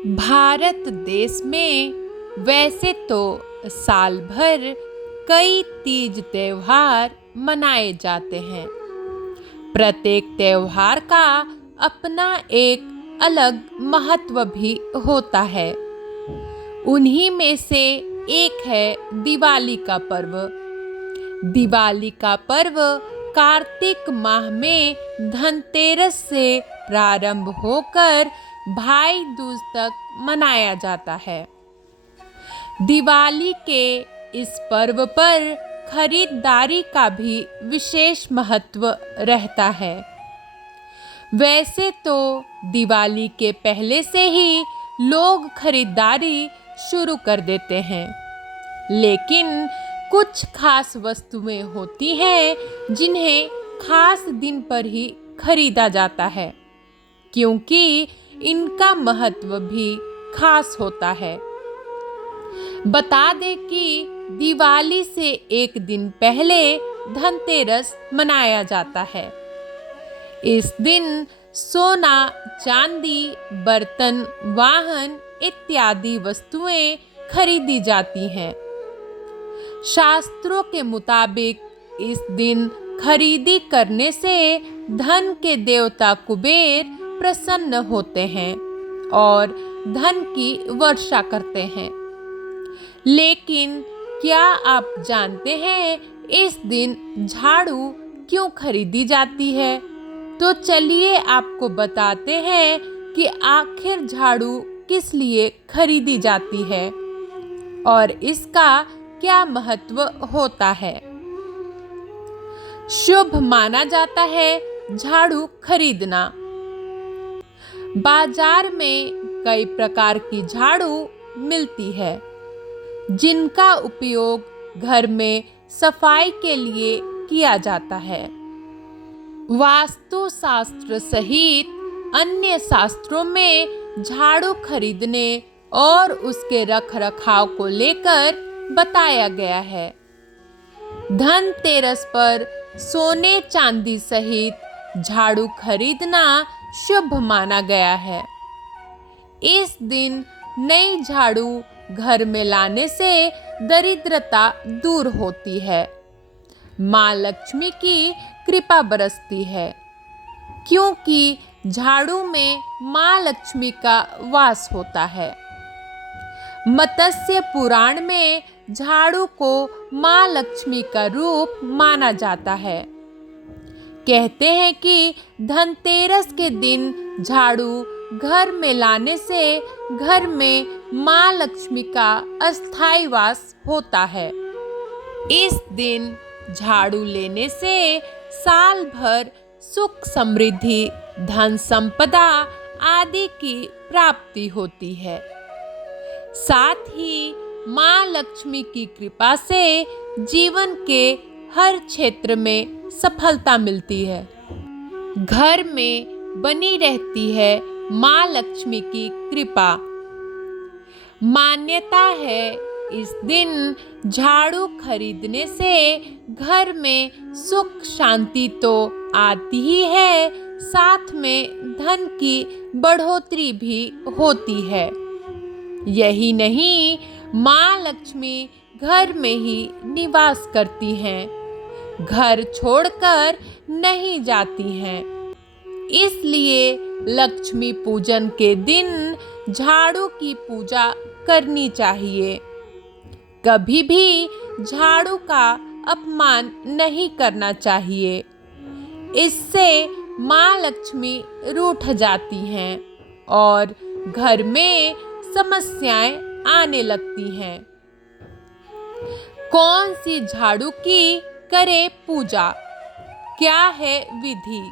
भारत देश में वैसे तो साल भर कई तीज त्योहार मनाए जाते हैं। प्रत्येक त्योहार का अपना एक अलग महत्व भी होता है। उन्हीं में से एक है दिवाली का पर्व। दिवाली का पर्व कार्तिक माह में धनतेरस से प्रारंभ होकर भाई दूज तक मनाया जाता है। दिवाली के इस पर्व पर खरीदारी का भी विशेष महत्व रहता है। वैसे तो दिवाली के पहले से ही लोग खरीदारी शुरू कर देते हैं, लेकिन कुछ खास वस्तुएं होती हैं जिन्हें खास दिन पर ही खरीदा जाता है, क्योंकि इनका महत्व भी खास होता है। बता दें कि दिवाली से एक दिन पहले धनतेरस मनाया जाता है। इस दिन सोना, चांदी, बर्तन, वाहन इत्यादि वस्तुएं खरीदी जाती हैं। शास्त्रों के मुताबिक इस दिन खरीदी करने से धन के देवता कुबेर प्रसन्न होते हैं और धन की वर्षा करते हैं। लेकिन क्या आप जानते हैं इस दिन झाड़ू क्यों खरीदी जाती है? तो चलिए आपको बताते हैं कि आखिर झाड़ू किस लिए खरीदी जाती है और इसका क्या महत्व होता है। शुभ माना जाता है झाड़ू खरीदना। बाजार में कई प्रकार की झाड़ू मिलती है, जिनका उपयोग घर में सफाई के लिए किया जाता है। वास्तुशास्त्र सहित अन्य शास्त्रों में झाड़ू खरीदने और उसके रखरखाव को लेकर बताया गया है। धनतेरस पर सोने चांदी सहित झाड़ू खरीदना शुभ माना गया है। इस दिन नई झाड़ू घर में लाने से दरिद्रता दूर होती है। माँ लक्ष्मी की कृपा बरसती है, क्योंकि झाड़ू में माँ लक्ष्मी का वास होता है। मत्स्य पुराण में झाड़ू को माँ लक्ष्मी का रूप माना जाता है। कहते हैं कि धनतेरस के दिन झाड़ू घर में लाने से घर में माँ लक्ष्मी का अस्थायी वास होता है। इस दिन झाड़ू लेने से साल भर सुख समृद्धि, धन संपदा आदि की प्राप्ति होती है। साथ ही माँ लक्ष्मी की कृपा से जीवन के हर क्षेत्र में सफलता मिलती है। घर में बनी रहती है माँ लक्ष्मी की कृपा। मान्यता है इस दिन झाड़ू खरीदने से घर में सुख शांति तो आती ही है, साथ में धन की बढ़ोतरी भी होती है। यही नहीं, माँ लक्ष्मी घर में ही निवास करती हैं, घर छोड़कर नहीं जाती हैं। इसलिए लक्ष्मी पूजन के दिन झाड़ू की पूजा करनी चाहिए। कभी भी झाड़ू का अपमान नहीं करना चाहिए। इससे माँ लक्ष्मी रूठ जाती हैं और घर में समस्याएं आने लगती हैं। कौन सी झाड़ू की करे पूजा? क्या है विधि?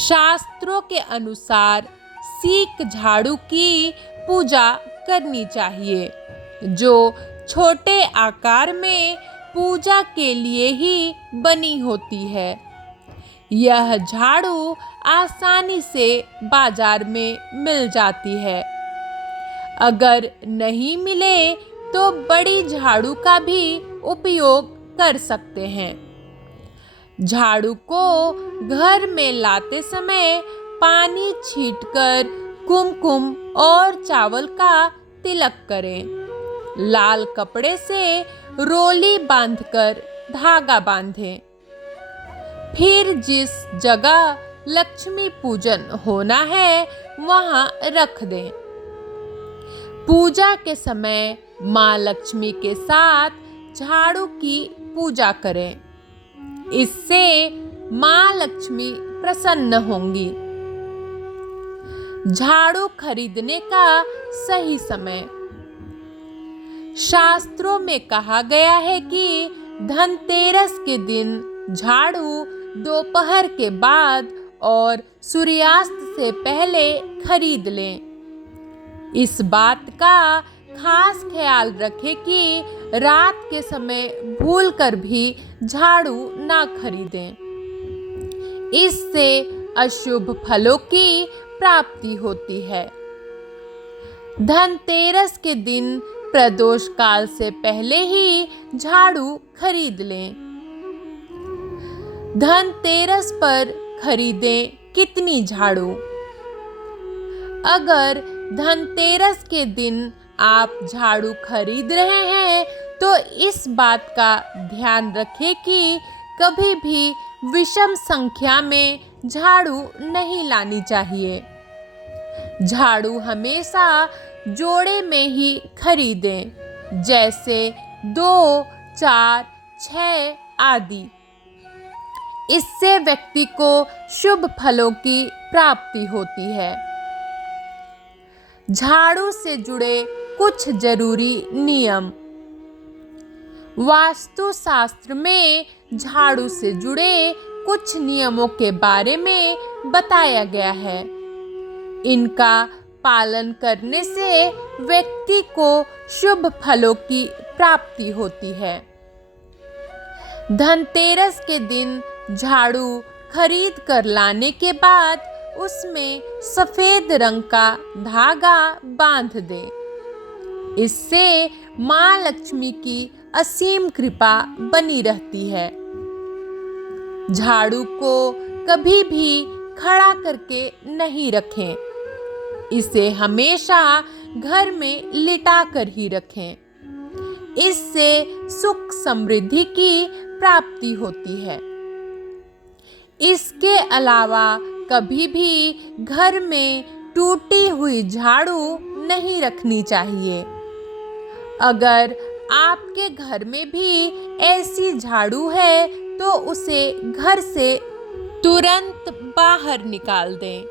शास्त्रों के अनुसार सीक झाड़ू की पूजा करनी चाहिए, जो छोटे आकार में पूजा के लिए ही बनी होती है। यह झाड़ू आसानी से बाजार में मिल जाती है। अगर नहीं मिले तो बड़ी झाड़ू का भी उपयोग कर सकते हैं। झाड़ू को घर में लाते समय पानी छींटकर कुमकुम और चावल का तिलक करें। लाल कपड़े से रोली बांधकर धागा बांधें। फिर जिस जगह लक्ष्मी पूजन होना है वहां रख दें। पूजा के समय माँ लक्ष्मी के साथ झाड़ू की पूजा करें। इससे माँ लक्ष्मी प्रसन्न होंगी। झाड़ू खरीदने का सही समय। शास्त्रों में कहा गया है कि धनतेरस के दिन झाड़ू दोपहर के बाद और सूर्यास्त से पहले खरीद लें। इस बात का खास ख्याल रखें कि रात के समय भूलकर भी झाड़ू ना खरीदें। इससे अशुभ फलों की प्राप्ति होती है। धनतेरस के दिन प्रदोष काल से पहले ही झाड़ू खरीद लें। धनतेरस पर खरीदें कितनी झाड़ू। अगर धनतेरस के दिन आप झाड़ू खरीद रहे हैं तो इस बात का ध्यान रखें कि कभी भी विषम संख्या में झाड़ू नहीं लानी चाहिए। झाड़ू हमेशा जोड़े में ही खरीदें, जैसे 2, 4, 6 आदि। इससे व्यक्ति को शुभ फलों की प्राप्ति होती है। झाड़ू से जुड़े कुछ जरूरी नियम। वास्तुशास्त्र में झाड़ू से जुड़े कुछ नियमों के बारे में बताया गया है। इनका पालन करने से व्यक्ति को शुभ फलों की प्राप्ति होती है। धनतेरस के दिन झाड़ू खरीद कर लाने के बाद उसमें सफेद रंग का धागा बांध दें। इससे माँ लक्ष्मी की असीम कृपा बनी रहती है। झाड़ू को कभी भी खड़ा करके नहीं रखें। इसे हमेशा घर में लिटा कर ही रखें। इससे सुख समृद्धि की प्राप्ति होती है। इसके अलावा कभी भी घर में टूटी हुई झाड़ू नहीं रखनी चाहिए। अगर आपके घर में भी ऐसी झाड़ू है तो उसे घर से तुरंत बाहर निकाल दें।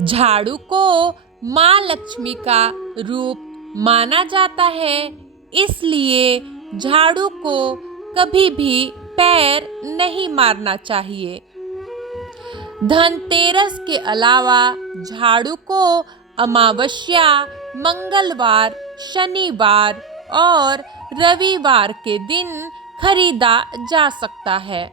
झाड़ू को माँ लक्ष्मी का रूप माना जाता है, इसलिए झाड़ू को कभी भी पैर नहीं मारना चाहिए। धनतेरस के अलावा झाड़ू को अमावस्या, मंगलवार, शनिवार और रविवार के दिन खरीदा जा सकता है।